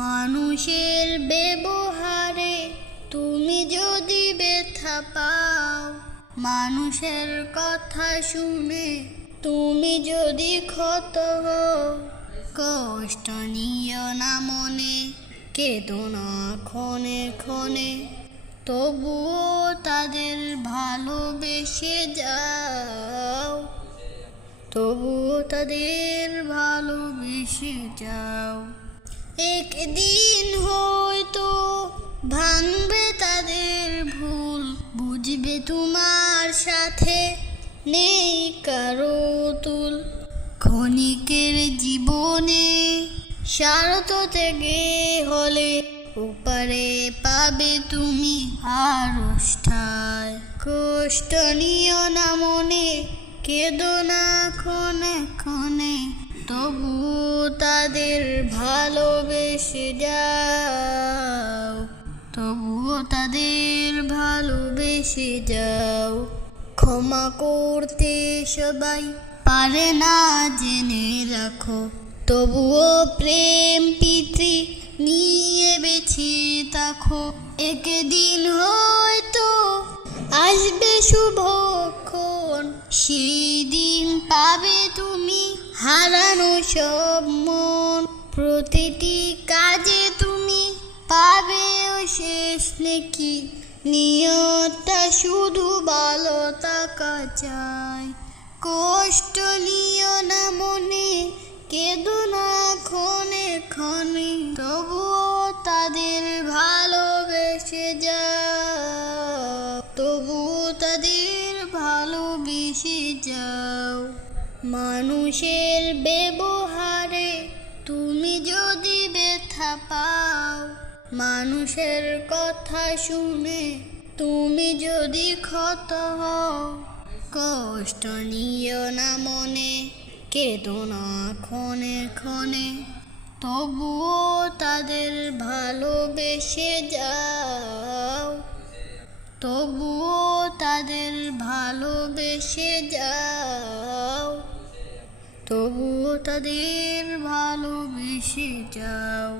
মানুষের ব্যবহারে তুমি যদি ব্যথা পাও, মানুষের কথা শুনে তুমি যদি ক্ষত হও, কষ্ট নিও না মনে, কেঁদো না ক্ষণে ক্ষণে, তবুও তাদের ভালোবেসে যাও, তবুও তাদের ভালোবেসে যাও। একদিন হয়তো ভাঙবে তাদের ভুল, বুঝবে তোমার সাথে নেই কারো তুল। ক্ষণিকের জীবনে স্বার্থ থেকে হলে ওপারে পাবে তুমি আরশ ঠায়। কষ্ট নিও না মনে, কেঁদো না ক্ষণে ক্ষণে, তবুও তাদের ভালোবেসে যাও, তবুও তাদের ভালোবেসে যাও। ক্ষমা করতে সবাই পারে না জেনে রাখো, তবুও প্রেম প্রীতি নিয়ে বেঁচে থাকো। একদিন হয়তো আসবে শুভক্ষণ, সেই দিন পাবে তুমি হারানো সব মন। প্রতিটি কাজে তুমি পাবে শেষ নেকি, নিয়তটা শুধু ভালো থাকা চাই। কষ্ট নিও না মনে, কেঁদো না ক্ষণে ক্ষণে, তবুও তাদের ভালোবেসে যাও, তবুও তাদের ভালোবেসে যাও। মানুষের ব্যবহারে তুমি যদি ব্যথা পাও, মানুষের কথা শুনে তুমি যদি ক্ষত হও, কষ্ট নিও না মনে, কেঁদো না ক্ষণে ক্ষণে, তবুও তাদের ভালোবেসে যাও, তবুও তাদের ভালোবেসে যাও, তবুও তাদের ভালোবেসে যাও।